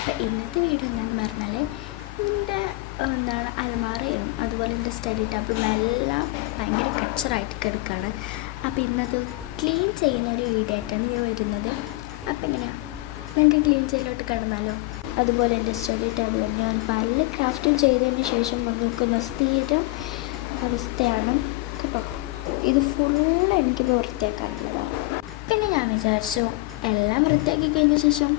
അപ്പോൾ ഇന്നത്തെ വീഡിയോ എന്താണെന്ന് പറഞ്ഞാൽ എൻ്റെ അലമാറയും അതുപോലെ എൻ്റെ സ്റ്റഡി ടേബിളും എല്ലാം ഭയങ്കര കച്ചറായിട്ട് കിടക്കുകയാണ്. അപ്പോൾ ഇന്നത് ക്ലീൻ ചെയ്യുന്ന ഒരു വീഡിയോ ആയിട്ടാണ് ഞാൻ വരുന്നത്. അപ്പോൾ എങ്ങനെയാണ് നിങ്ങൾക്ക് ക്ലീൻ ചെയ്യലോട്ട് കിടന്നാലോ? അതുപോലെ എൻ്റെ സ്റ്റഡി ടേബിൾ ഞാൻ പല ക്രാഫ്റ്റും ചെയ്തതിന് ശേഷം നോക്കുന്ന സ്ഥിരം അവസ്ഥയാണ് കേട്ടോ. ഇത് ഫുള്ള് എനിക്കിപ്പോൾ വൃത്തിയാക്കാനുള്ളതാണ്. പിന്നെ ഞാൻ വിചാരിച്ചു എല്ലാം വൃത്തിയാക്കി കഴിഞ്ഞ ശേഷം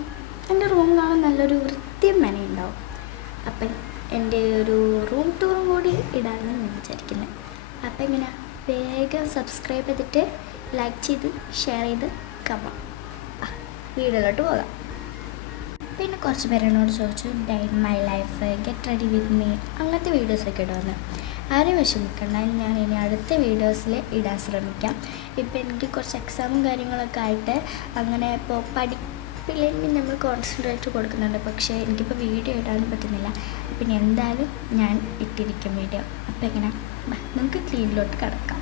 എൻ്റെ റൂം കാണാൻ നല്ലൊരു വൃത്തിയും മെനയുണ്ടാവും. അപ്പം എൻ്റെ ഒരു റൂം ടൂറും കൂടി ഇടാമെന്ന് ഞാൻ വിചാരിക്കുന്നത്. അപ്പം ഇങ്ങനെ വേഗം സബ്സ്ക്രൈബ് ചെയ്തിട്ട് ലൈക്ക് ചെയ്ത് ഷെയർ ചെയ്ത് കമാം വീഡിയോയിലോട്ട് പോകാം. പിന്നെ കുറച്ച് പേരെന്നോട് ചോദിച്ചു day in my life, get ready with me, അങ്ങനത്തെ വീഡിയോസൊക്കെ ഇടുമെന്ന്. ആരും വിഷമിക്കണ്ട, ഞാൻ ഇനി അടുത്ത വീഡിയോസിൽ ഇടാൻ ശ്രമിക്കാം. ഇപ്പം എനിക്ക് കുറച്ച് എക്സാമും കാര്യങ്ങളൊക്കെ ആയിട്ട് അങ്ങനെ ഇപ്പോൾ പഠിപ്പില്ലെങ്കിൽ നമ്മൾ കോൺസെൻട്രേറ്റ് കൊടുക്കുന്നുണ്ട്. പക്ഷേ എനിക്കിപ്പോൾ വീഡിയോ ഇടാനും പറ്റുന്നില്ല. പിന്നെ എന്തായാലും ഞാൻ ഇട്ടിരിക്കും വീഡിയോ. അപ്പോൾ എങ്ങനെ നമുക്ക് ക്ലീനിലോട്ട് കിടക്കാം.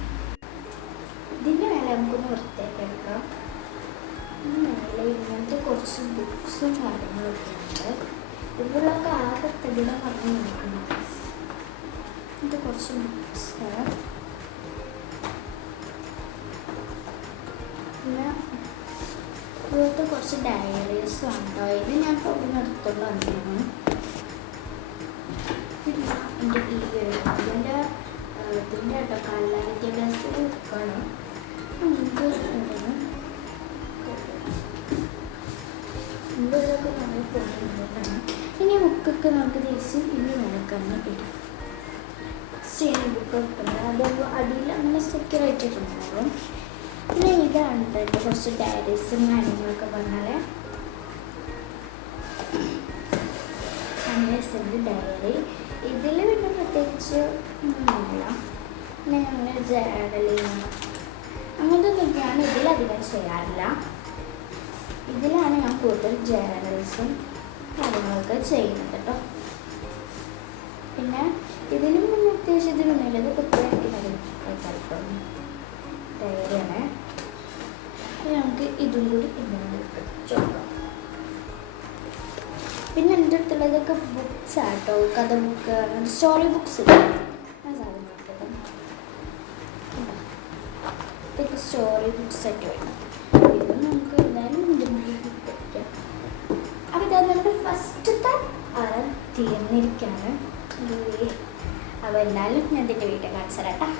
ഇതിൻ്റെ മേലെ നമുക്കൊന്ന് വൃത്തിയാക്കി എടുക്കാം. മേലെ ഇങ്ങനത്തെ കുറച്ച് ബുക്സും കാര്യങ്ങളൊക്കെ ഉണ്ട്. ഇവിടെയൊക്കെ ആകെ തകിടം പറഞ്ഞു നോക്കുന്നത്. ഇത് കുറച്ച് ബുക്സ്, പിന്നെ ഇവിടുത്തെ കുറച്ച് ഡയറീസും ഉണ്ടോ. ഇത് ഞാൻ ഇവിടെ എടുത്തോണ്ട് വന്നിരുന്നു. പിന്നെ എൻ്റെ ഇതിൻ്റെ കേട്ടോ കല വിദ്യാഭ്യാസ ബുക്കാണ്. ഇതൊക്കെ നമ്മൾ പോകുന്നതാണ്. ഇനി ബുക്കൊക്കെ നമുക്ക് തിരിച്ച് ഇനി നടക്കാന്ന് കിട്ടും. സ്റ്റഡി ബുക്ക് വെക്കുന്നത് അത് അടിയിൽ അങ്ങനെ സെക്യൂർ ആയിട്ടുണ്ടാകും. പിന്നെ ഇതാണ് എൻ്റെ കുറച്ച് ഡയറീസും കാര്യങ്ങളൊക്കെ പറഞ്ഞാൽ അങ്ങനെ ഡയറി. ഇതിൽ പിന്നെ പ്രത്യേകിച്ച് ഒന്നുമില്ല. പിന്നെ ഞങ്ങൾ ജേർണലിങ് അങ്ങനത്തെ ഒന്നും ഞാൻ ഇതിലധികം ചെയ്യാറില്ല. ഇതിലാണ് ഞാൻ കൂടുതൽ ജേർണൽസും കാര്യങ്ങളൊക്കെ ചെയ്യുന്നത് കേട്ടോ. പിന്നെ ഇതിലും പിന്നെ അത്യാവശ്യം ഇതിലൊന്നുമില്ല. ഇത് കുത്തിയാക്കി കളിക്കും ഡയറിയാണ്. നമുക്ക് ഇതും കൂടി നോക്കാം. പിന്നെ എൻ്റെ അടുത്തുള്ളതൊക്കെ ബുക്സ് ആട്ടോ, കഥ ബുക്ക്, സ്റ്റോറി ബുക്സ്. ഇതൊക്കെ സ്റ്റോറി ബുക്സ് ആയിട്ട് വേണം. ഇത് നമുക്ക് എന്തായാലും പഠിക്കാം. അപ്പോൾ ഇതാ നമ്മുടെ ഫസ്റ്റത്തെ തീർന്നിരിക്കുകയാണ്. അപ്പോൾ എന്നാലും ഞാൻ ഇതിൻ്റെ വീട്ടിൽ കാണിച്ചു തരാം.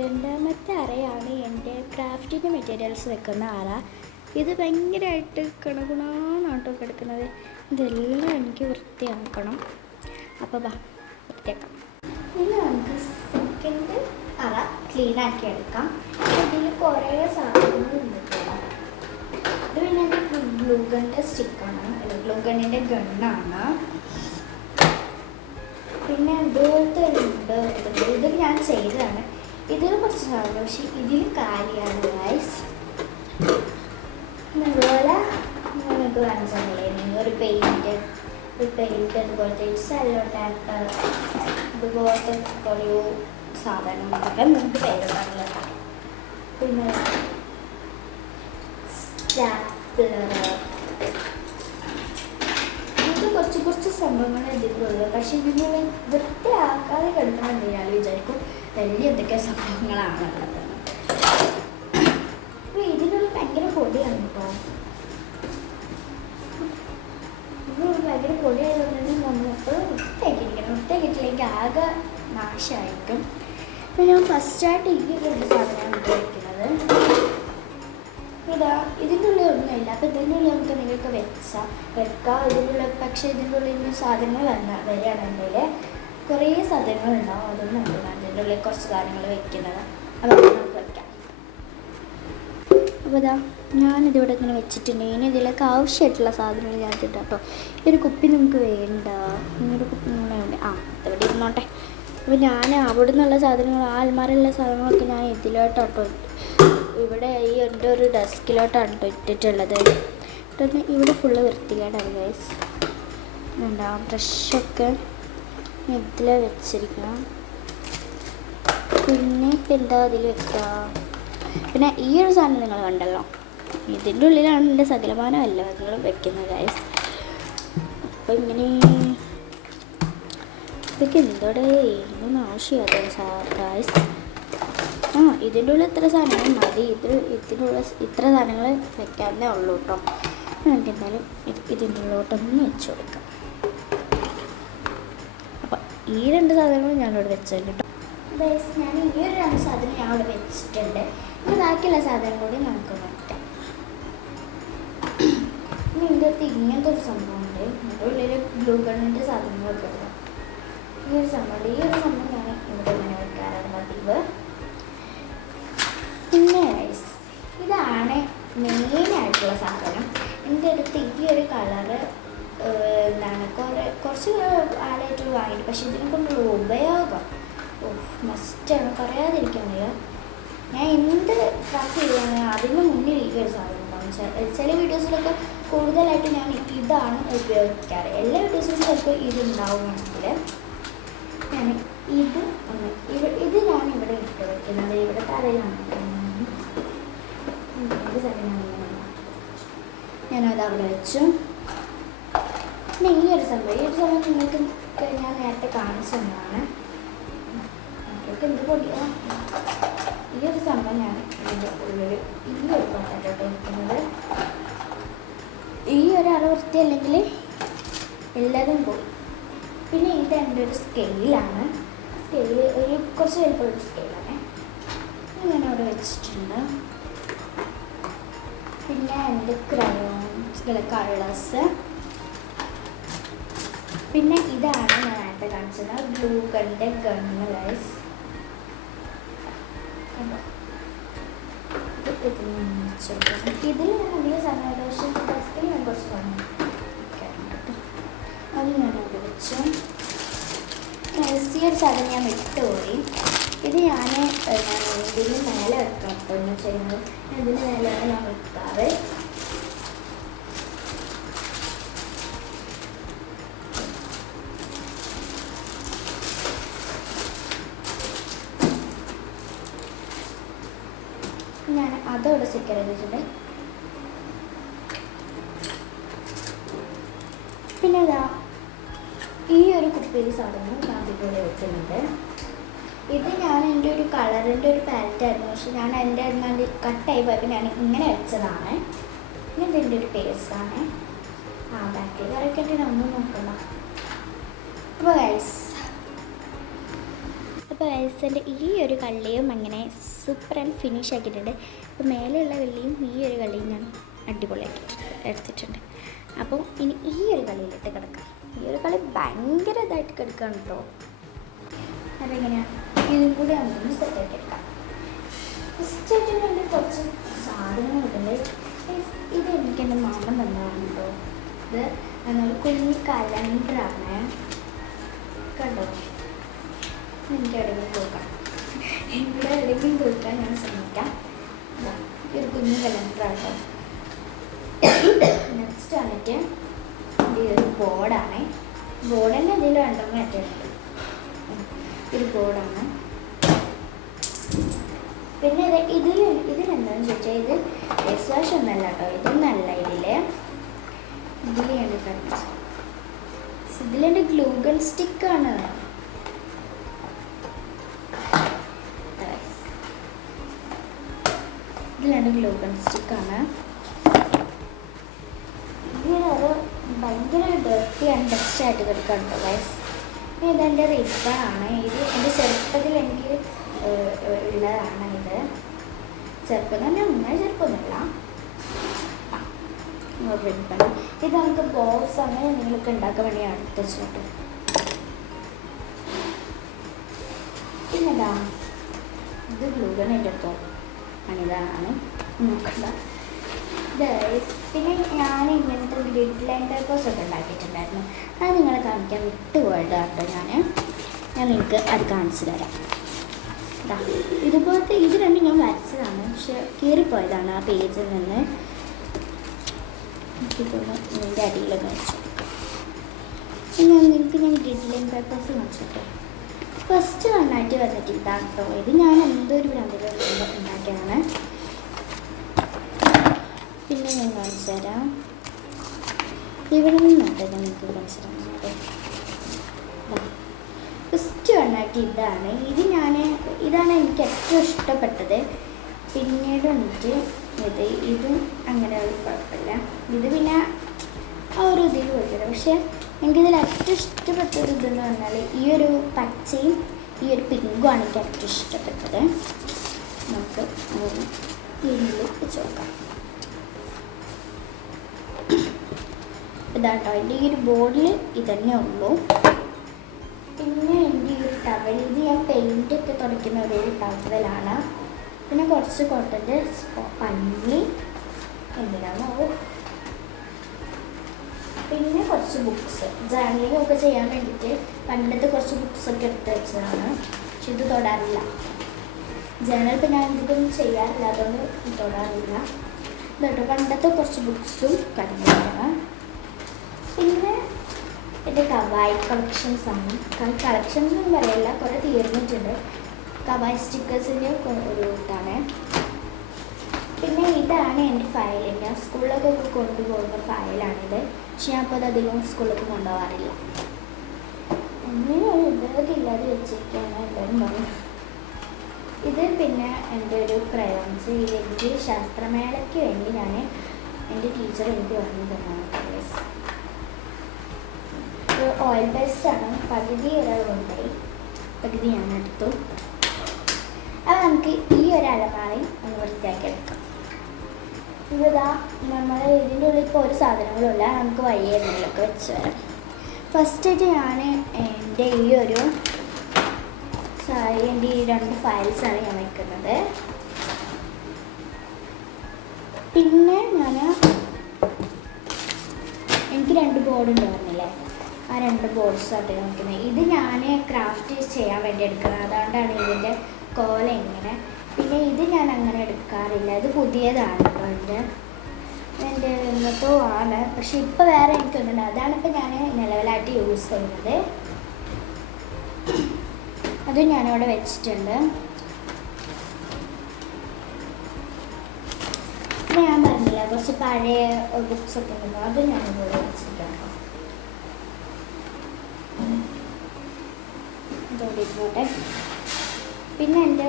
രണ്ടാമത്തെ അറയാണ് എൻ്റെ ക്രാഫ്റ്റിൻ്റെ മെറ്റീരിയൽസ് വെക്കുന്ന അറ. ഇത് ഭയങ്കരമായിട്ട് കിണകുണാന്നാട്ടോ കിടക്കുന്നത്. ഇതെല്ലാം എനിക്ക് വൃത്തിയാക്കണം. അപ്പോൾ വൃത്തിയാക്കാം. ഇനി നമുക്ക് സെക്കൻഡ് അറ ക്ലീൻ ആക്കി എടുക്കാം. ഇതിൽ കുറേ സാധനങ്ങളുണ്ട്. ഇത് പിന്നെ എൻ്റെ ഗ്ലൂഗണിൻ്റെ സ്റ്റിക്കാണ്, ഗ്ലൂഗണിൻ്റെ ഗണ്ണാണ്. പിന്നെ ഇതുപോലത്തെ ഉണ്ട്. ഇത് ഞാൻ ചെയ്തതാണ്. ഇതിൽ കുറച്ച് സാധനം പക്ഷേ ഇതിൽ കാര്യമാണ് ഗൈസ്. അതുപോലെ നിങ്ങൾക്ക് കാണിച്ചാലേ ഒരു പെയിൻറ്റ് അതുപോലത്തെ സെല്ലോ ടാപ്പ് ഇതുപോലത്തെ കുറേ സാധനങ്ങളൊക്കെ നമുക്ക് പേരുണ്ടാവില്ല. പിന്നെ സ്റ്റാപ്ലർ, ഇത് കുറച്ച് സംഭവങ്ങൾ ഇതിലുള്ളൂ. പക്ഷേ ഇതിന് വൃത്തിയാക്കാതെ കിടക്കണമെന്ന് ഞാൻ വിചാരിക്കും വലിയ എന്തൊക്കെ സംഭവങ്ങളാണുള്ളത്. അപ്പോൾ ഇതിനുള്ള ഭയങ്കര പൊടിയാണ് കേട്ടോ. ഇതിനുള്ള ഭയങ്കര പൊടിയായതുകൊണ്ട് തന്നെ നമുക്ക് വൃത്തിയാക്കിയിട്ടില്ലെങ്കിൽ ആകെ നാശമായിരിക്കും. അപ്പോൾ ഞാൻ ഫസ്റ്റായിട്ട് ഈ രണ്ട് സാധനമാണ് ഉപയോഗിക്കുന്നത്. ഇതാ ഇതിൻ്റെ ഉള്ളിൽ ഒന്നുമില്ല. അപ്പോൾ ഇതിൻ്റെ ഉള്ളിൽ നമുക്ക് നിങ്ങൾക്ക് വെക്കാം. ഇതിൻ്റെ ഉള്ളിൽ പക്ഷേ ഇതിൻ്റെ ഉള്ളിൽ നിന്ന് സാധനങ്ങൾ വരികയാണെങ്കിൽ കുറേ സാധനങ്ങളുണ്ടാവും. അതൊന്നും ഉണ്ട് ഇതിൻ്റെ ഉള്ളിൽ കുറച്ച് സാധനങ്ങൾ വെക്കുന്നത്. അപ്പോൾ നമുക്ക് വയ്ക്കാം. അപ്പോൾ ഇതാ ഞാനിതിവിടെ ഇങ്ങനെ വെച്ചിട്ടുണ്ട്. ഇനി ഇതിലേക്ക് ആവശ്യമായിട്ടുള്ള സാധനങ്ങൾ ഞാൻ ഇട്ടിട്ട് കേട്ടോ. ഈ ഒരു കുപ്പി നമുക്ക് വേണ്ട, ഇങ്ങനൊരു കുപ്പി നമ്മളെ വേണ്ട. ഇവിടെ ഇരുന്നോട്ടെ. അപ്പോൾ ഞാൻ അവിടെ നിന്നുള്ള സാധനങ്ങൾ, ആ അൽമാരയിലുള്ള സാധനങ്ങളൊക്കെ ഞാൻ ഇതിലോട്ടോ ഇവിടെ ഈ എൻ്റെ ഒരു ഡെസ്കിലോട്ടാണ് കേട്ടോ ഇട്ടിട്ടുള്ളത്. പിന്നെ ഇവിടെ ഫുള്ള് വൃത്തികേടാണ് ഗൈസ്. ഉണ്ടാവും ബ്രഷൊക്കെ ഇതിൽ വെച്ചിരിക്കണം. പിന്നെ ഇപ്പം എന്താ അതിൽ വെക്കുക. പിന്നെ ഈ ഒരു സാധനം നിങ്ങൾ കണ്ടല്ലോ, ഇതിൻ്റെ ഉള്ളിലാണ് എൻ്റെ സകലമാന വല്ലതും വെക്കുന്നത് ഗൈസ്. അപ്പോൾ ഇങ്ങനെ ഇതൊക്കെ എന്തോടെ ഇതൊന്നും ആവശ്യമില്ല ഗൈസ്. ഇതിൻ്റെ ഉള്ളിൽ ഇത്ര സാധനങ്ങൾ മതി. ഇതിൻ്റെ ഉള്ളിൽ ഇത്ര സാധനങ്ങൾ വെക്കാനേ ഉള്ളൂ കേട്ടോ. നമുക്ക് എന്തായാലും ഇതിൻ്റെ ഉള്ളിലോട്ടൊന്ന് വെച്ച് കൊടുക്കാം. അപ്പോൾ ഈ 2 സാധനങ്ങൾ ഞാനിവിടെ വെച്ചത് കേട്ടോ ഗൈസ്. ഞാൻ ഈ ഒരു 2 സാധനം ഞാൻ ഇവിടെ വെച്ചിട്ടുണ്ട്. ഇനി ബാക്കിയുള്ള സാധനം കൂടി നമുക്ക് മാറ്റാം. ഇനി ഇതിൻ്റെ അടുത്ത് ഇങ്ങനത്തെ ഒരു സംഭവമുണ്ട്. ഇതിൻ്റെ ഉള്ളിൽ ഗ്ലൂ ഗണ്ണിൻ്റെ സാധനങ്ങളൊക്കെ ഉണ്ട്. ഈ ഒരു സംഭവം ഞാൻ ഇവിടെ ഇങ്ങനെ വെക്കാറാണ് പതിവ്. പിന്നെ ഗൈസ് ഇതാണ് മെയിനായിട്ടുള്ള സാധനം. എൻ്റെ അടുത്ത് ഈ ഒരു കളറ് കുറച്ച് ആളായിട്ട് വാങ്ങിയിട്ട്, പക്ഷേ ഇതിനെ കൊണ്ടുള്ള ഉപയോഗം മസ്റ്റാണ്, പറയാതിരിക്കാൻ വയ്യ. ഞാൻ എന്ത് ട്രാക്ക് ചെയ്യുകയാണ് അതിന് മുന്നിൽ ഈ ഒരു സാധനം ഉണ്ടാവും. ചില വീഡിയോസിലൊക്കെ കൂടുതലായിട്ട് ഞാൻ ഇതാണ് ഉപയോഗിക്കാറ്. എല്ലാ വീഡിയോസിലും ചിലപ്പോൾ ഇതുണ്ടാവുകയാണെങ്കിൽ ഞാൻ ഇത് ഞാൻ ഇവിടെ ഇട്ട് വയ്ക്കുന്നത്. ഇവിടെ തലയിലാണ് ഞാനത് അവിടെ വെച്ചു. പിന്നെ ഈ ഒരു സംഭവം നിങ്ങൾക്ക് ഞാൻ നേരത്തെ കാണിച്ചതാണ്. നിങ്ങൾക്ക് എന്ത് പൊടിയാ ഈ ഒരു സംഭവം ഞാൻ ഇതിൻ്റെ ഉള്ളിൽ ഈ ഒരു പാത്രത്തോട്ട് വെക്കുന്നത്. ഈ ഒരു വൃത്തി അല്ലെങ്കിൽ എല്ലാതും പോയി. പിന്നെ ഇത് എൻ്റെ ഒരു സ്കെയിലാണ്. ഒരു കുറച്ച് വലുപ്പമുള്ള സ്കെയിലാണ്. ഞാൻ അവിടെ വെച്ചിട്ടുണ്ട്. പിന്നെ എൻ്റെ ക്രയോൺസ് കളേഴ്സ്. പിന്നെ ഇതാണ് ഞാൻ നേരത്തെ കാണിച്ചത് ഗ്ലൂ ഗണ്ണിൻ്റെ ഗണ്ണ് ഗൈസ്. ഇതിൽ ഞാൻ അധികം സമയം പക്ഷേ ഫസ്റ്റിൽ ഞാൻ കുറച്ച് സമയം അത് ഞാൻ അവിടെ വെച്ചു. ഈ ഒരു സാധനം ഞാൻ വിട്ടുപോയി. ഇത് ഞാൻ ഇതിന് മേലെ വെക്കാം കേട്ടോ ഞാൻ ചെയ്യുന്നത്. ഇതിന് മേലെയാണ് ഞാൻ വെക്കാറ്. ഞാൻ അതോടെ സെക്യൂർ ചെയ്തിട്ടുണ്ട്. പിന്നെ അതാ ഈ ഒരു കുപ്പിയിൽ സാധനം കാന്തിക്കൂടെ വെക്കുന്നുണ്ട്. ഇത് ഞാൻ എൻ്റെ ഒരു കളറിൻ്റെ ഒരു പാലറ്റായിരുന്നു, പക്ഷെ ഞാൻ എൻ്റെ എന്നാണ്ട് കട്ടായി പോയപ്പോൾ ഞാൻ ഇങ്ങനെ വെച്ചതാണ്. പിന്നെ ഇതിൻ്റെ ഒരു പേഴ്സാണ്. ബാക്കിൽ കറിയൊക്കെ ഒന്നും നോക്കണ്ട. അപ്പോൾ ഗൈസിൻ്റെ ഈ ഒരു കള്ളിയും അങ്ങനെ സൂപ്പർ ആൻഡ് ഫിനിഷ് ആക്കിയിട്ടുണ്ട്. അപ്പോൾ മേലെയുള്ള കള്ളിയും ഈ ഒരു കള്ളിയും ഞാൻ അടിപൊളിയാക്കി എടുത്തിട്ടുണ്ട്. അപ്പോൾ ഇനി ഈ ഒരു കളിയിലിട്ട് കിടക്കാം. ഈ ഒരു കളി ഭയങ്കര ഇതായിട്ട് കിടക്കുകയാണ് കേട്ടോ. അതെങ്ങനെയാണ് ഇതും കൂടി നമുക്കൊന്ന് സെറ്റാക്കി എടുക്കാം. ഫസ്റ്റായിട്ട് എൻ്റെ കുറച്ച് സാധനങ്ങളുണ്ട്. ഇത് എനിക്ക് എൻ്റെ മാമൻ തന്നതാണ് കേട്ടോ. ഇത് എന്നൊരു കുഞ്ഞി കലണ്ടറാണ് കണ്ടോ. എനിക്ക് എവിടെയെങ്കിലും കൊടുക്കാം, ഇവിടെ എവിടെയെങ്കിലും കൊടുക്കാൻ ഞാൻ ശ്രമിക്കാം. ഒരു കുഞ്ഞു കലണ്ടറാണ്. നെക്സ്റ്റ് വന്നിട്ട് ഈ ഒരു ബോർഡാണ്. ബോർഡ് തന്നെ എന്തെങ്കിലും രണ്ടെണ്ണം ആയിട്ടുണ്ട്. ഒരു ബോർഡാണ്. പിന്നെ ഇതിലെന്താണെന്ന് ചോദിച്ചാൽ ഇത് ഫേസ് വാഷ് ഒന്നല്ല കേട്ടോ. ഇതൊന്നല്ല. ഇതിലാണ് കാണിച്ചത്. ഇതിലെൻ്റെ ഗ്ലൂഗൺ സ്റ്റിക്കാണ്. ഇതിലാണ് ഗ്ലൂഗൺ സ്റ്റിക്കാണ്. ഇതിനത് ഭയങ്കര ഡർട്ടി ആൻഡ് ഡസ്റ്റായിട്ട് കിടക്കാൻ കേട്ടോ ഗൈസ്. ഇതെൻ്റെ റിബണാണ്. ഇത് എൻ്റെ ചെറുപ്പത്തിൽ എനിക്ക് ഉള്ളതാണ്. ഇത് ചെറുപ്പം തന്നെ ഒന്നും ചെറുപ്പമൊന്നുമില്ല. റിബൺ ഇത് നമുക്ക് ബോക്സ് അങ്ങനെ എന്തെങ്കിലുമൊക്കെ ഉണ്ടാക്കാൻ വേണ്ടി അടുത്ത് വെച്ചിട്ട്. പിന്നെതാ ഇത് ഗ്ലൂഗൺ എൻ്റെ അടുത്തോ അണിതാണ് നോക്കണ്ട. പിന്നെ ഞാൻ ഇങ്ങനത്തെ ഗ്രിഡ് ലൈൻ പേപ്പേഴ്സ് ഒക്കെ ഉണ്ടാക്കിയിട്ടുണ്ടായിരുന്നു. അത് നിങ്ങളെ കാണിക്കാൻ വിട്ടുപോയിട്ട് കേട്ടോ. ഞാൻ നിങ്ങൾക്ക് അത് കാണിച്ചു തരാം. ഇതുപോലത്തെ ഇത് രണ്ടും ഞാൻ വരച്ചതാണ്, പക്ഷെ കീറിപ്പോയതാണ് ആ പേജിൽ നിന്ന്. എനിക്കിതൊന്ന് ഇതിൻ്റെ അടിയിലൊക്കെ വെച്ചു. പിന്നെ നിങ്ങൾക്ക് ഞാൻ ഗ്രിഡ് ലൈൻ പേപ്പേഴ്സ് കാണിച്ചിട്ട് ഫസ്റ്റ് നന്നായിട്ട് വന്നിട്ട് ഇതാണ് കേട്ടോ. ഇത് ഞാൻ എന്തോ ഒരു ഭ്രാന്തിൽ ഉണ്ടാക്കിയതാണ്. പിന്നെ ഞാൻ കാണിച്ചു തരാം. ഇവിടെ നിന്നാട്ടെ ഞാൻ നിങ്ങൾക്ക് കാണിച്ചു തരാം. ഫസ്റ്റ് വന്നിട്ട് ഇതാണ് എനിക്ക് ഏറ്റവും ഇഷ്ടപ്പെട്ടത്. പിന്നീട് വന്നിട്ട് ഇതും അങ്ങനെ ഒരു കുഴപ്പമില്ല. ഇത് പിന്നെ ആ ഒരു ഇതിൽ പോയിട്ടില്ല. പക്ഷേ എനിക്കിതിൽ ഏറ്റവും ഇഷ്ടപ്പെട്ടൊരു ഇതെന്ന് പറഞ്ഞാൽ ഈ ഒരു പച്ചയും ഈ ഒരു പിങ്കുമാണ് എനിക്ക് ഏറ്റവും ഇഷ്ടപ്പെട്ടത്. നമുക്ക് ഇതിൽ വെച്ച് നോക്കാം. ഇതാട്ടോ എൻ്റെ ഈ ഒരു ബോർഡിൽ ഇതന്നെ ഉള്ളൂ. പിന്നെ എൻ്റെ ഈ ഒരു ടവൽ, ഇത് ഞാൻ പെയിൻ്റൊക്കെ തുടയ്ക്കുന്ന ഒരു ടവലാണ്. പിന്നെ കുറച്ച് കോട്ടൻ്റെ പല്ലി എന്തിനാണോ. പിന്നെ കുറച്ച് ബുക്സ് ജേർണലിംഗ് ഒക്കെ ചെയ്യാൻ വേണ്ടിയിട്ട് പണ്ടത്തെ കുറച്ച് ബുക്സൊക്കെ എടുത്ത് വെച്ചതാണ്. പക്ഷെ ഇത് തൊടാറില്ല. ജേർണൽ ഇപ്പം ഞാൻ ഇതൊന്നും ചെയ്യാറില്ല, അതുകൊണ്ട് തൊടാറില്ല. ഇതോട്ടോ പണ്ടത്തെ കുറച്ച് ബുക്സും കടന്നിട്ടാണ്. പിന്നെ എൻ്റെ കവായി കളക്ഷൻസാണ്. കളക്ഷൻസ് ഒന്നും പറയില്ല, കുറേ തീർന്നിട്ടുണ്ട്. കവായി സ്റ്റിക്കേഴ്സിൻ്റെ ഒരു ഇതാണ്. പിന്നെ ഇതാണ് എൻ്റെ ഫയൽ. ഞാൻ സ്കൂളിലൊക്കെ കൊണ്ടുപോകുന്ന ഫയലാണിത്. പക്ഷെ ഞാൻ അപ്പോൾ അത് അധികം സ്കൂളിലേക്ക് കൊണ്ടുപോകാറില്ല. അങ്ങനെ ഒരു ഇതൊക്കെ ഇല്ലാതെ വെച്ചിരിക്കുകയാണ് എല്ലാവരും പറയും. ഇത് പിന്നെ എൻ്റെ ഒരു ക്രയോൺസ്. എനിക്ക് ശാസ്ത്രമേളയ്ക്ക് വേണ്ടി എൻ്റെ ടീച്ചർ എനിക്ക് പറഞ്ഞു തന്നാണ്. ഓയിൽ പേസ്റ്റാണ്. പകുതി ഒരാൾ കൊണ്ടുപോയി, പകുതി ഞാൻ എടുത്തു. അപ്പോൾ നമുക്ക് ഈ ഒരു അലമാരയും ഒന്ന് വൃത്തിയാക്കി എടുക്കാം. ഇതാ നമ്മൾ ഇതിൻ്റെ ഉള്ളിൽ ഇപ്പോൾ ഒരു സാധനങ്ങളുമില്ല, നമുക്ക് വഴി എന്തെങ്കിലുമൊക്കെ വെച്ച് തരാം. ഫസ്റ്റായിട്ട് ഞാൻ എൻ്റെ ഈ 2 ഫയൽസാണ് ഞാൻ വയ്ക്കുന്നത്. പിന്നെ എനിക്ക് 2 ബോർഡ് ഉണ്ടായിരുന്നില്ലേ, ആ 2 ബോർഡ്സായിട്ട് നോക്കുന്നത്. ഇത് ഞാൻ ക്രാഫ്റ്റ് ചെയ്യാൻ വേണ്ടി എടുക്കുന്നത്, അതുകൊണ്ടാണ് ഇതിൻ്റെ കോല ഇങ്ങനെ. പിന്നെ ഇത് ഞാൻ അങ്ങനെ എടുക്കാറില്ല, ഇത് പുതിയതാണ് കേട്ടോ. എൻ്റെ എന്നത്തോ ആണ്. പക്ഷെ ഇപ്പോൾ വേറെ എനിക്കൊന്നുണ്ട്, അതാണിപ്പോൾ ഞാൻ നിലവിലായിട്ട് യൂസ് ചെയ്യുന്നത്. അത് ഞാനിവിടെ വെച്ചിട്ടുണ്ട്. പിന്നെ ഞാൻ പറഞ്ഞില്ല കുറച്ച് പഴയ ബുക്സൊക്കെ ഉണ്ടല്ലോ, അത് ഞാനിവിടെ വെച്ചിട്ടുണ്ട്. ഇതോടെ പിന്നെ എൻ്റെ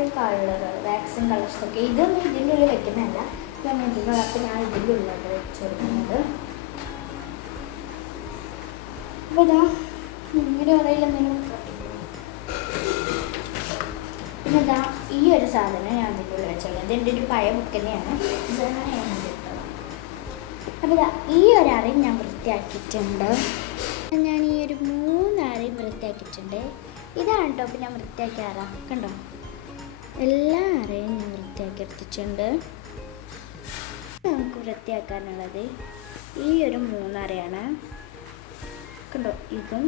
വാക്സിൻ കളേഴ്സൊക്കെ ഇതൊന്നും ഇതിൻ്റെ ഉള്ളിൽ വെക്കുന്നതല്ല, ഞാൻ ഇതിൻ്റെ അപ്പം ഞാൻ ഇതിൻ്റെ ഉള്ളിലോട്ട് വെച്ച് കൊടുക്കുന്നത്. അപ്പോൾ ഇതാ ഇങ്ങനെ പറയില്ല എന്തെങ്കിലും. പിന്നെ ഇതാ ഈ ഒരു സാധനം ഞാൻ ഇതിൻ്റെ ഉള്ളിൽ വെച്ചോളാം. ഇതെൻ്റെ ഒരു പഴയ ബുക്ക് തന്നെയാണ്. അപ്പോൾ ഇതാ ഈ ഒരു അറയും ഞാൻ വൃത്തിയാക്കിയിട്ടുണ്ട്. ഞാൻ ഈ ഒരു 3 അറയും വൃത്തിയാക്കിയിട്ടുണ്ട്. ഇതാണ് കേട്ടോ അപ്പോൾ ഞാൻ വൃത്തിയാക്കിയ അറ. കണ്ടോ, എല്ലാ അറയും ഞാൻ വൃത്തിയാക്കി എടുത്തിട്ടുണ്ട്. നമുക്ക് വൃത്തിയാക്കാനുള്ളത് ഈ ഒരു 3 അറയാണ്. കണ്ടോ, ഇതും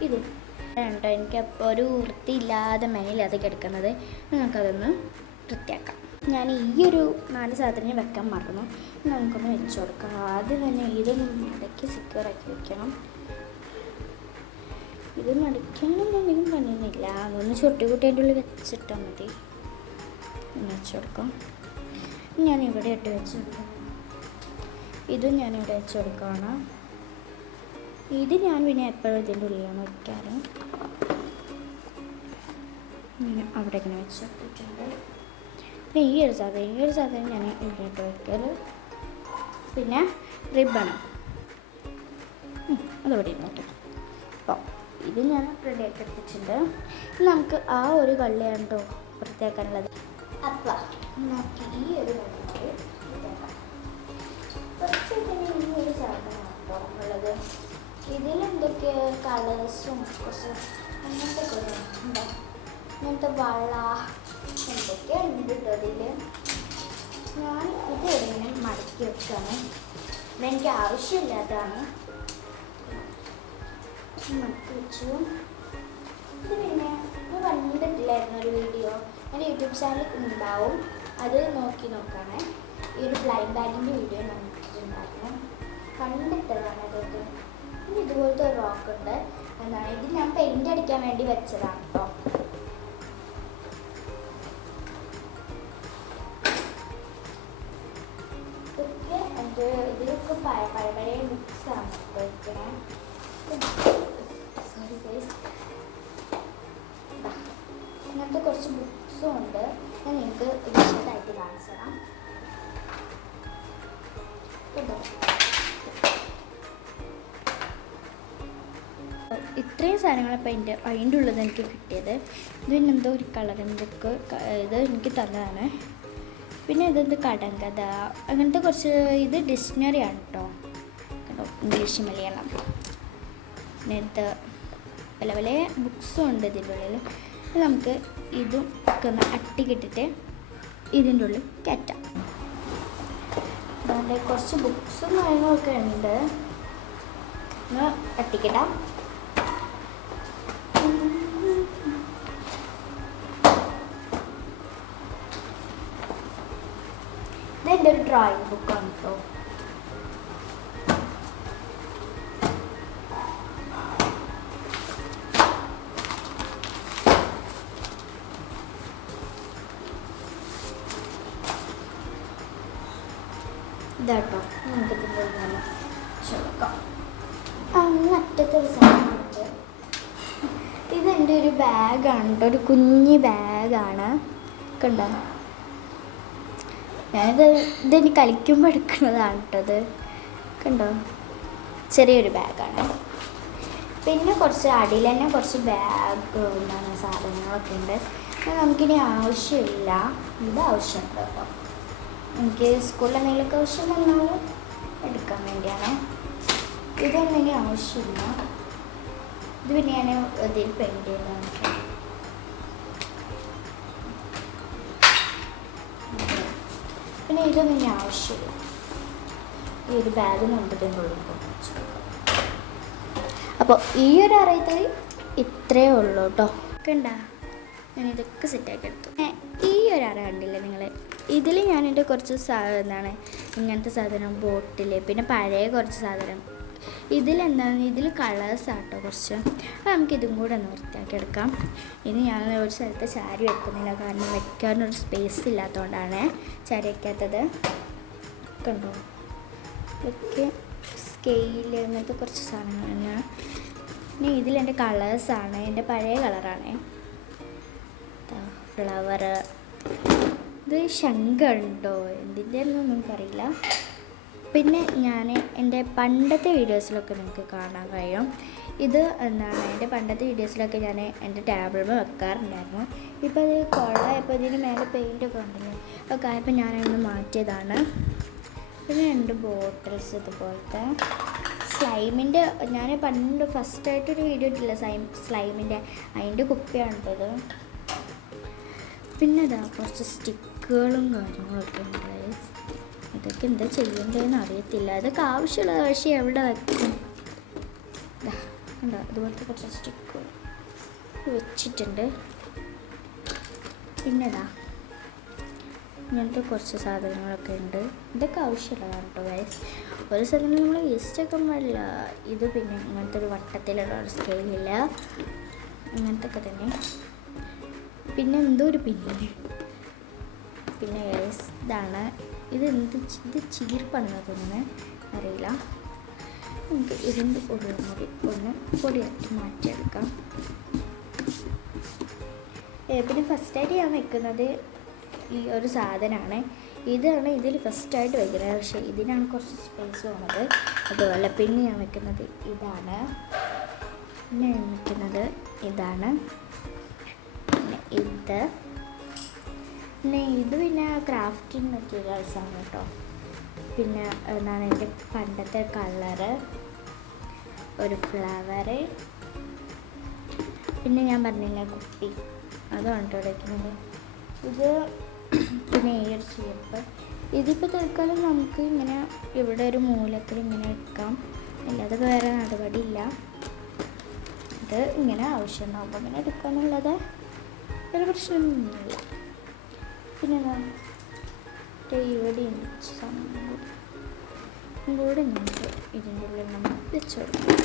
കേട്ടോ. എനിക്കപ്പോൾ ഒരു വൃത്തിയില്ലാതെ മേലില്ലാതെ കിടക്കുന്നത്. നമുക്കതൊന്ന് വൃത്തിയാക്കാം. ഞാൻ ഈ ഒരു 4 സാധനം വെക്കാൻ മറന്നു. നമുക്കൊന്ന് വെച്ച് കൊടുക്കാം. ആദ്യം തന്നെ ഇതൊന്ന് മടക്കി സെക്യൂറാക്കി വെക്കണം. ഇത് മടിക്കാനൊന്നും പണിയൊന്നുമില്ല, അതൊന്ന് ചുരുട്ടിക്കുട്ടിൻ്റെ ഉള്ളിൽ വെച്ചിട്ടാൽ മതി. വെച്ച് കൊടുക്കാം. ഞാനിവിടെ ഇട്ട് വെച്ച് കൊടുക്കാം. ഇതും ഞാനിവിടെ വെച്ച് കൊടുക്കുകയാണ്. ഇത് ഞാൻ പിന്നെ എപ്പോഴും ഇതിൻ്റെ ഉള്ളിലാണ് വയ്ക്കാറ്. ഇങ്ങനെ അവിടെ ഇങ്ങനെ വെച്ച് കൊടുത്തിട്ടുണ്ട്. പിന്നെ ഈ ഒരു സാധനം ഞാൻ ഇവിടെ ഇട്ട് വയ്ക്കൽ. പിന്നെ റിബണം അതോടെ ഇരുന്നോട്ടെ. അപ്പോൾ ഇത് ഞാൻ റെഡിയാക്കി എടുത്തിട്ടുണ്ട്. നമുക്ക് ആ ഒരു കള്ളിയാണ് കേട്ടോ വൃത്തിയാക്കാനുള്ളത്. അപ്പോൾ നമുക്ക് ഈ ഒരു കള്ളി വൃത്തിയാക്കാം. ഫസ്റ്റ് തന്നെ ഈ ഒരു സാധനമാണ് കേട്ടോ ഉള്ളത്. ഇതിലെന്തൊക്കെ കളേഴ്സും കുറച്ച് അങ്ങനത്തെ കുറേ ഉണ്ടോ, ഇങ്ങനത്തെ വള എന്തൊക്കെ ഉണ്ട് കേട്ടോ അതിൽ. ഞാൻ ഇത് ഇങ്ങനെ മടക്കി വെക്കുകയാണ്. ഇതെനിക്ക് ആവശ്യമില്ലാത്തതാണ്, മടക്കി വെച്ചു. ഇത് പിന്നെ കണ്ടിട്ടില്ലായിരുന്നു ഒരു വീഡിയോ, എൻ്റെ യൂട്യൂബ് ചാനൽ ഉണ്ടാവും, അത് നോക്കാണ്. ഈ ഒരു ബ്ലൈൻഡ് ബാഗിൻ്റെ വീഡിയോ നോക്കിയിട്ടുണ്ടായിരുന്നു, കണ്ടിട്ടതാണ് അതൊക്കെ. പിന്നെ ഇതുപോലത്തെ ഒരു റോക്ക് ഉണ്ട്. എന്താണ് ഇത് ഞാൻ പെയിൻ്റ് അടിക്കാൻ വേണ്ടി വെച്ചതാണ് കേട്ടോ. ഇതൊക്കെ എൻ്റെ ഇതിലൊക്കെ പഴയ ബുക്സാണ് വയ്ക്കണേ. സോറി ഗൈസ്, ഇങ്ങനത്തെ കുറച്ച് ബുക്സും ഉണ്ട്. ഞാൻ നിങ്ങൾക്ക് വിശദമായിട്ട് കാണിച്ചു തരാം. ഇത്രയും സാധനങ്ങളപ്പോൾ അതിൻ്റെ ഉള്ളത് എനിക്ക് കിട്ടിയത്. ഇത് പിന്നെ എന്തോ ഒരു കളറിംഗ് ബുക്ക്, ഇത് എനിക്ക് തന്നതാണ്. പിന്നെ ഇതെന്ത് കടങ്കഥ, അങ്ങനത്തെ കുറച്ച്, ഇത് ഡിക്ഷണറി ആണ് കേട്ടോ, കേട്ടോ, ഇംഗ്ലീഷ് മലയാളം. പിന്നെ ഇത് പല പല ബുക്സും ഉണ്ട് ഇതിൻ്റെ ഉള്ളിൽ. നമുക്ക് ഇതും ഒക്കെ ഒന്ന് അട്ടിക്കിട്ടിട്ട് ഇതിൻ്റെ ഉള്ളിൽ കയറ്റാം. അതുകൊണ്ട് കുറച്ച് ബുക്സും കാര്യങ്ങളൊക്കെ ഉണ്ട്, ഒന്ന് അട്ടിക്കിടാം. ഇതെൻ്റെ ഒരു ഡ്രോയിങ് ബുക്കാണ് കേട്ടോ. ഇതാട്ടോ, നമുക്ക് ഇതിൻ്റെ ചോക്കാം. അങ്ങ് അറ്റത്തെ ഒരു സാധനമുണ്ട്. ഇതെൻ്റെ ഒരു ബാഗാണ് കേട്ടോ, ഒരു കുഞ്ഞി ബാഗാണ്. കണ്ടോ, ഇതെനിക്ക് കളിക്കുമ്പോൾ എടുക്കുന്നതാണ് കേട്ടോ. ഇത് കണ്ടോ, ചെറിയൊരു ബാഗാണ്. പിന്നെ കുറച്ച് അടിയിൽ തന്നെ കുറച്ച് ബാഗ് എന്താണ് സാധനങ്ങളൊക്കെ ഉണ്ട്. നമുക്കിനി ആവശ്യമില്ല, ഇത് ആവശ്യമുണ്ട് കേട്ടോ. എനിക്ക് സ്കൂളിൽ എന്തെങ്കിലുമൊക്കെ ആവശ്യം വന്നാൽ എടുക്കാൻ വേണ്ടിയാണ്. ഇതൊന്നും ഇനി ആവശ്യമില്ല. ഇത് പിന്നെ ഞാൻ ഇതിൽ പെയിൻറ്റ് ചെയ്തതാണ്. പിന്നെ ഇതൊന്നും ഇനി ആവശ്യമില്ല. ഈ ഒരു ബാഗ് കൊണ്ടിട്ടുണ്ട്. അപ്പോൾ ഈ ഒരു അറിയത്തിൽ ഇത്രയേ ഉള്ളൂ കേട്ടോ. കണ്ടാ, ഞാൻ ഇതൊക്കെ സെറ്റാക്കി എടുത്തു. ഈ ഒരു അറ കണ്ടില്ലേ നിങ്ങൾ, ഇതിൽ ഞാൻ എൻ്റെ കുറച്ച് എന്താണ് ഇങ്ങനത്തെ സാധനം, ബോട്ടിൽ, പിന്നെ പഴയ കുറച്ച് സാധനം. ഇതിലെന്താണ്, ഇതിൽ കളേഴ്സാട്ടോ കുറച്ച്. അപ്പോൾ നമുക്കിതും കൂടെ ഒന്ന് വൃത്തിയാക്കി എടുക്കാം. ഇനി ഞാൻ ഒരു സ്ഥലത്ത് ചാരി വെക്കുന്നില്ല, കാരണം വെക്കാനൊരു സ്പേസ് ഇല്ലാത്തതുകൊണ്ടാണ് ചാരി വയ്ക്കാത്തത്. കണ്ടോ, ഇതൊക്കെ സ്കെയിൽ, അങ്ങനത്തെ കുറച്ച് സാധനങ്ങൾ തന്നെയാണ്. പിന്നെ ഇതിലെൻ്റെ കളേഴ്സാണ്, എൻ്റെ പഴയ കളറാണ്. ഫ്ലവർ, ഇത് ശംഖുണ്ടോ എന്തിൻ്റെ ഒന്നും നമുക്കറിയില്ല. പിന്നെ ഞാൻ എൻ്റെ പണ്ടത്തെ വീഡിയോസിലൊക്കെ നിങ്ങൾക്ക് കാണാൻ കഴിയും. ഇത് എന്താണ്, എൻ്റെ പണ്ടത്തെ വീഡിയോസിലൊക്കെ ഞാൻ എൻ്റെ ടേബിളിൽ വെക്കാറുണ്ടായിരുന്നു. ഇപ്പോൾ അത് കുളമായപ്പോൾ ഇതിന് മേലെ പെയിൻ്റൊക്കെ ഉണ്ടല്ലോ, ഒക്കെ ആയപ്പോൾ ഞാനതൊന്ന് മാറ്റിയതാണ്. പിന്നെ 2 ബോട്ടിൽസ് ഇതുപോലത്തെ സ്ലൈമിൻ്റെ, ഞാൻ പണ്ട് ഫസ്റ്റായിട്ടൊരു വീഡിയോ ഇട്ടില്ല സ്ലൈമിൻ്റെ, അതിൻ്റെ കുപ്പിയാണ് കേട്ടത്. പിന്നെ ഇതാ കുറച്ച് സ്റ്റിക്കുകളും കാര്യങ്ങളൊക്കെ ഉണ്ട്. ഇതൊക്കെ എന്താ ചെയ്യേണ്ടതെന്ന് അറിയത്തില്ല. ഇതൊക്കെ ആവശ്യമുള്ളത് പക്ഷേ എവിടെ വെക്കും. ഉണ്ടോ, അതുപോലത്തെ കുറച്ച് സ്റ്റിക്കുകൾ വെച്ചിട്ടുണ്ട്. പിന്നെ ഇതാ ഇങ്ങനത്തെ കുറച്ച് സാധനങ്ങളൊക്കെ ഉണ്ട്. ഇതൊക്കെ ആവശ്യമുള്ളതാണ് കേട്ടോ ഗൈസ്. ഒരു സാധനം നമ്മൾ വേസ്റ്റ് ആക്കാൻ പാടില്ല. ഇത് പിന്നെ ഇങ്ങനത്തെ ഒരു വട്ടത്തിലുള്ള ഒരു സ്കെയിലില്ല, ഇങ്ങനത്തെ ഒക്കെ തന്നെ. പിന്നെ എന്തോ ഒരു പിന്നെ ഗൈസ് ഇതാണ്. ഇത് ചീർപ്പാണെന്ന് തോന്നുന്നത്, അറിയില്ല. നമുക്ക് ഇതിൻ്റെ പൊടി കൂടി ഒന്ന് പൊടിയാക്കി മാറ്റിയെടുക്കാം. പിന്നെ ഫസ്റ്റായിട്ട് ഞാൻ വെക്കുന്നത് ഈ ഒരു സാധനമാണ്. ഇതാണ് ഇതിൽ ഫസ്റ്റായിട്ട് വയ്ക്കുന്നത്, പക്ഷേ ഇതിനാണ് കുറച്ച് സ്പേസ് വേണത്. അതുപോലെ പിന്നെ ഞാൻ വെക്കുന്നത് ഇതാണ്, പിന്നെ ഞാൻ വെക്കുന്നത് ഇതാണ്, പിന്നെ ഇത് പിന്നെ ക്രാഫ്റ്റിംഗ് മെറ്റീരിയൽസാണ് കേട്ടോ. പിന്നെ എന്താണ് എൻ്റെ പണ്ടത്തെ കളറ്, ഒരു ഫ്ലവറ്, പിന്നെ ഞാൻ പറഞ്ഞില്ല കുപ്പി, അതാണ് കേട്ടോ വയ്ക്കുന്നത്. ഇത് പിന്നെ ഈ ഒരു ചീർപ്പ്, ഇതിപ്പോൾ തൽക്കാലം നമുക്ക് ഇങ്ങനെ ഇവിടെ ഒരു മൂലത്തിൽ ഇങ്ങനെ വെക്കാം, അല്ലാതെ വേറെ നടപടിയില്ല. ഇത് ഇങ്ങനെ ആവശ്യമുണ്ടാകുമ്പോൾ ഇങ്ങനെ എടുക്കാനുള്ളത് ഒരു പ്രശ്നമൊന്നുമില്ല. പിന്നെ ഇവിടെ സമയം കൂടെ നമുക്ക് ഇതിൻ്റെ ഉള്ളിൽ നമ്മൾ വെച്ച് കൊടുക്കാം.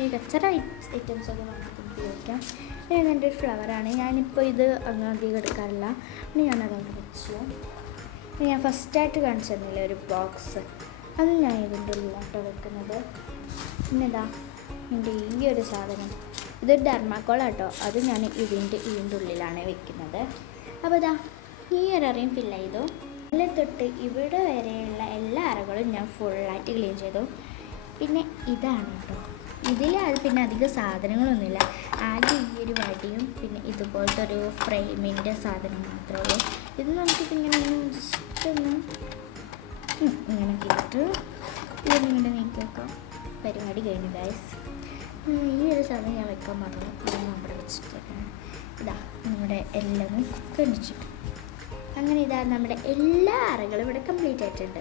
ഈ കച്ചറ ഐറ്റംസൊക്കെ നമുക്ക് ഉപയോഗിക്കാം. എൻ്റെ ഒരു ഫ്ലവറാണ്. ഞാനിപ്പോൾ ഇത് അങ്ങ് അധികം എടുക്കാറില്ല. ഇനി ഞാനതവിടെ വെച്ചു. ഞാൻ ഫസ്റ്റായിട്ട് കാണിച്ചു തന്നില്ലേ ഒരു ബോക്സ്, അത് ഞാൻ ഇതിൻ്റെ ഉള്ളിലാട്ടോ വെക്കുന്നത്. പിന്നെ ഇതാ എൻ്റെ ഈ ഒരു സാധനം, ഇതൊരു ഡെർമാക്കോളാട്ടോ, അത് ഞാൻ ഇതിൻ്റെ ഉള്ളിലാണ് വെക്കുന്നത്. അപ്പോൾ ഇതാ ഈ ഒരു അറയും ഫില്ല് ചെയ്തു. ഇതിൽ തൊട്ട് ഇവിടെ വരെയുള്ള എല്ലാ അറകളും ഞാൻ ഫുള്ളായിട്ട് ക്ലീൻ ചെയ്തു. പിന്നെ ഇതാണ് കേട്ടോ, ഇതിൽ അത് പിന്നെ അധികം സാധനങ്ങളൊന്നുമില്ല. ആദ്യം ഈ ഒരു വടിയും പിന്നെ ഇതുപോലത്തെ ഒരു ഫ്രെയിമിൻ്റെ സാധനം മാത്രമേ ഉള്ളൂ. ഇത് നമുക്കിതിങ്ങനെ ജസ്റ്റ് ഒന്ന് ഇങ്ങനെ ഇട്ട് ഇതിങ്ങനെ നീക്കി വെക്കാം. പരിപാടി കഴിഞ്ഞു ഗൈസ്. ഈ ഒരു സാധനം ഞാൻ വെക്കാൻ മറന്നു, അത് നമ്മുടെ വെച്ചിട്ട് ഇതാ നമ്മുടെ എല്ലാം കഴിച്ചിട്ടു. അങ്ങനെ ഇതാ നമ്മുടെ എല്ലാ അറകളും ഇവിടെ കംപ്ലീറ്റ് ആയിട്ടുണ്ട്.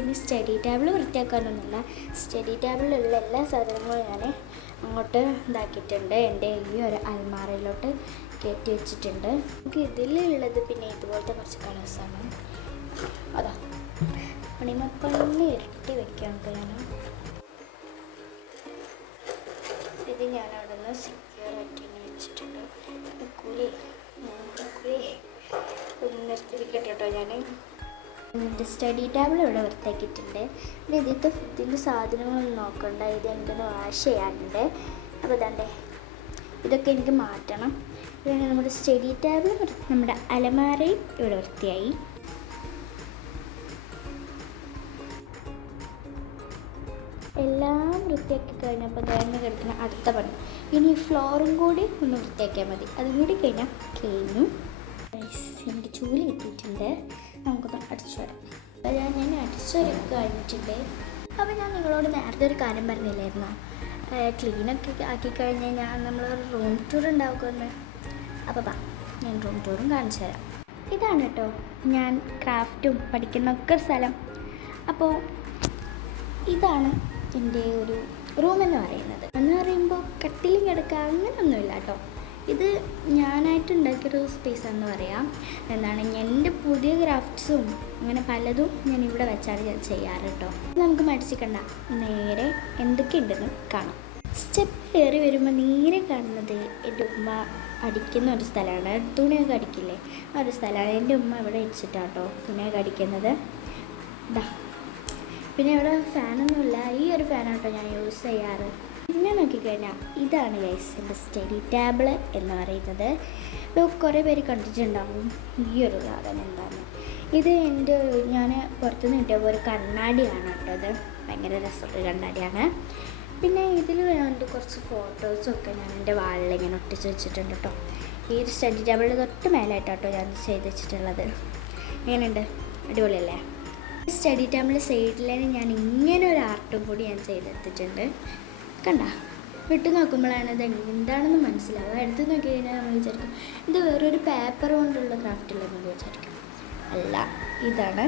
ഇനി സ്റ്റഡി ടേബിൾ വൃത്തിയാക്കാനൊന്നുമില്ല. സ്റ്റഡി ടേബിളിലുള്ള എല്ലാ സാധനങ്ങളും ഞാൻ അങ്ങോട്ട് ഇതാക്കിയിട്ടുണ്ട്. എൻ്റെ ഈ ഒരു അൽമാറയിലോട്ട് കയറ്റി വെച്ചിട്ടുണ്ട്. നമുക്ക് ഇതിലുള്ളത് പിന്നെ ഇതുപോലത്തെ കുറച്ച് കളേഴ്സാണ്. അതാ പണിമപ്പള്ളി ഇരട്ടി വെക്കാം ഞാൻ. ഇത് ഞാൻ അവിടെ നിന്ന് സെക്യൂർ ആയിട്ട് വെച്ചിട്ടുണ്ട്. കൂലി ഒന്ന് നിർത്തി വെക്കട്ടെ കേട്ടോ. ഞാൻ എൻ്റെ സ്റ്റഡി ടേബിൾ ഇവിടെ വൃത്തിയാക്കിയിട്ടുണ്ട്. പിന്നെ ഇതിൻ്റെ സാധനങ്ങളൊന്നും നോക്കണ്ട, ഇത് എനിക്കൊന്ന് വാഷ് ചെയ്യാനുണ്ട്. അപ്പോൾ ഇതാണ്ടേ ഇതൊക്കെ എനിക്ക് മാറ്റണം. പിന്നെ നമ്മുടെ സ്റ്റഡി ടേബിൾ, നമ്മുടെ അലമാരയും ഇവിടെ വൃത്തിയായി. എല്ലാം വൃത്തിയാക്കി കഴിഞ്ഞപ്പോൾ തേങ്ങ കിടക്കുന്ന അടുത്ത പണി. ഇനി ഫ്ലോറും കൂടി ഒന്ന് വൃത്തിയാക്കിയാൽ മതി. അതും കൂടി കഴിഞ്ഞാൽ കഴിഞ്ഞു. എനിക്ക് ചൂല് കിട്ടിയിട്ടുണ്ട്. നമുക്കൊന്ന് അടിച്ചു വരാം. അപ്പോൾ ഞാൻ അടിച്ചു വരൊക്കെ കഴിഞ്ഞിട്ടുണ്ട്. അപ്പോൾ ഞാൻ നിങ്ങളോട് നേരത്തെ ഒരു കാര്യം പറഞ്ഞില്ലായിരുന്നോ, ക്ലീനൊക്കെ ആക്കിക്കഴിഞ്ഞാൽ നമ്മൾ റൂം ടൂർ ഉണ്ടാക്കുമെന്ന്. അപ്പോൾ ഞാൻ റൂം ടൂറും കാണിച്ചു തരാം. ഇതാണ് കേട്ടോ ഞാൻ ക്രാഫ്റ്റും പഠിക്കുന്നൊക്കെ സ്ഥലം. അപ്പോൾ ഇതാണ് എൻ്റെ ഒരു റൂമെന്ന് പറയുന്നത്. എന്ന് പറയുമ്പോൾ കട്ടിലും കിടക്കുക അങ്ങനെയൊന്നുമില്ല കേട്ടോ. ഇത് ഞാനായിട്ട് ഉണ്ടാക്കിയൊരു സ്പേസാണെന്ന് പറയാം. എന്താണ് എൻ്റെ പുതിയ ക്രാഫ്റ്റ്സും അങ്ങനെ പലതും ഞാൻ ഇവിടെ വെച്ചാണ് ഞാൻ ചെയ്യാറ് കേട്ടോ. നമുക്ക് മടിച്ചിക്കണ്ട, നേരെ എന്തൊക്കെയുണ്ടെന്ന് കാണാം. സ്റ്റെപ്പ് കയറി വരുമ്പോൾ നേരെ കാണുന്നത് എൻ്റെ ഉമ്മ അടിക്കുന്ന ഒരു സ്ഥലമാണ്. തുണിയൊക്കെ അടിക്കില്ലേ, ആ ഒരു സ്ഥലമാണ്. എൻ്റെ ഉമ്മ ഇവിടെ വെച്ചിട്ടാട്ടോ തുണിയൊക്കെ അടിക്കുന്നത്. ഇതാ പിന്നെ ഇവിടെ ഫാനൊന്നുമില്ല, ഈ ഒരു ഫാനാട്ടോ ഞാൻ യൂസ് ചെയ്യാറ്. പിന്നെ നോക്കിക്കഴിഞ്ഞാൽ ഇതാണ് ഗൈസ് എൻ്റെ സ്റ്റഡി ടേബിൾ എന്ന് പറയുന്നത്. ഇപ്പോൾ കുറേ പേര് കണ്ടിട്ടുണ്ടാവും ഈ ഒരു സാധനം എന്താണ്. ഇത് ഞാൻ പുറത്തുനിന്ന് കിട്ടിയ ഒരു കണ്ണാടിയാണ് കേട്ടോ. ഇത് ഭയങ്കര രസമുള്ള കണ്ണാടിയാണ്. പിന്നെ ഇതിൽ വേണ്ട കുറച്ച് ഫോട്ടോസൊക്കെ ഞാൻ എൻ്റെ വാളിൽ ഇങ്ങനെ ഒട്ടിച്ച് വെച്ചിട്ടുണ്ട് കേട്ടോ. ഈ ഒരു സ്റ്റഡി ടേബിളിൽ തൊട്ട് മേലായിട്ടാട്ടോ ഞാൻ ചെയ്ത് വെച്ചിട്ടുള്ളത്. എങ്ങനെയുണ്ട്, അടിപൊളിയല്ലേ? സ്റ്റഡി ടേബിൾ സൈഡിലാണ് ഞാൻ ഇങ്ങനെ ഒരു ആർട്ടും കൂടി ഞാൻ ചെയ്തെടുത്തിട്ടുണ്ട്. കണ്ട വിട്ടു നോക്കുമ്പോഴാണ് ഇത് എന്താണെന്ന് മനസ്സിലാവുക. എടുത്ത് നോക്കി കഴിഞ്ഞാൽ നമ്മൾ വിചാരിക്കും ഇത് വേറൊരു പേപ്പർ കൊണ്ടുള്ള ക്രാഫ്റ്റില്ലെന്ന് വിചാരിക്കും. അല്ല, ഇതാണ്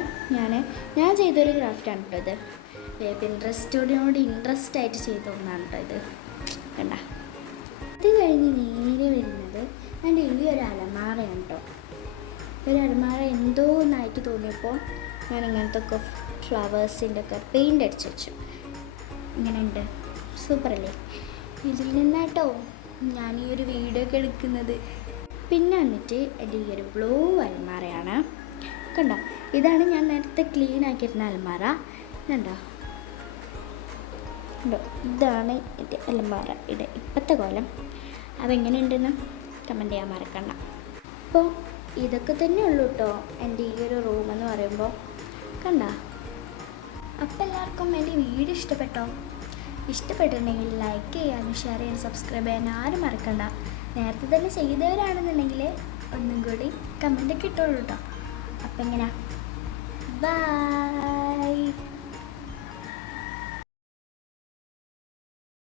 ഞാൻ ചെയ്തൊരു ക്രാഫ്റ്റാണ് കേട്ടോ. ഇത് പിൻട്രസ്റ്റോടിനോട് ഇൻട്രസ്റ്റ് ആയിട്ട് ചെയ്ത ഒന്നാണ് കേട്ടോ ഇത്. കണ്ട ഇത് കഴിഞ്ഞ് നേരെ വരുന്നത് എൻ്റെ ഈ ഒരു അലമാറയാണ് കേട്ടോ. ഒരു അലമാറ എന്തോ ഒന്നായിട്ട് തോന്നിയപ്പോൾ ഞാൻ ഇങ്ങനത്തെ ഒക്കെ ഫ്ലവേഴ്സിൻ്റെ ഒക്കെ പെയിൻ്റ് അടിച്ച് വെച്ചു. ഇങ്ങനെയുണ്ട്, സൂപ്പറല്ലേ? ഇതിൽ നിന്നാട്ടോ ഞാൻ ഈ ഒരു വീഡിയോ ഒക്കെ എടുക്കുന്നത്. പിന്നെ വന്നിട്ട് എൻ്റെ ഈ ഒരു ബ്ലൂ അൽമാറയാണ്. കണ്ടോ, ഇതാണ് ഞാൻ നേരത്തെ ക്ലീൻ ആക്കിയിരുന്ന അൽമാറ. കണ്ടോ, ഇതാണ് എൻ്റെ അൽമാറ ഇപ്പോഴത്തെ കോലം. അപ്പോൾ എങ്ങനെയുണ്ടെന്ന് കമൻറ്റ് ചെയ്യാൻ മറക്കണ്ട. അപ്പോൾ ഇതൊക്കെ തന്നെ ഉള്ളൂ കേട്ടോ എൻ്റെ ഈ ഒരു റൂമെന്ന് പറയുമ്പോൾ. കണ്ട, അപ്പോൾ എല്ലാവർക്കും എൻ്റെ വീഡിയോ ഇഷ്ടപ്പെട്ടോ? ഇഷ്ടപ്പെട്ടിട്ടുണ്ടെങ്കിൽ ലൈക്ക് ചെയ്യാനും ഷെയർ ചെയ്യാനും സബ്സ്ക്രൈബ് ചെയ്യാൻ ആരും മറക്കണ്ട. നേരത്തെ തന്നെ ചെയ്തവരാണെന്നുണ്ടെങ്കിൽ ഒന്നും കൂടി കമൻറ്റൊക്കെ ഇട്ടോളൂ കേട്ടോ. അപ്പം എങ്ങനെയാ, ബൈ.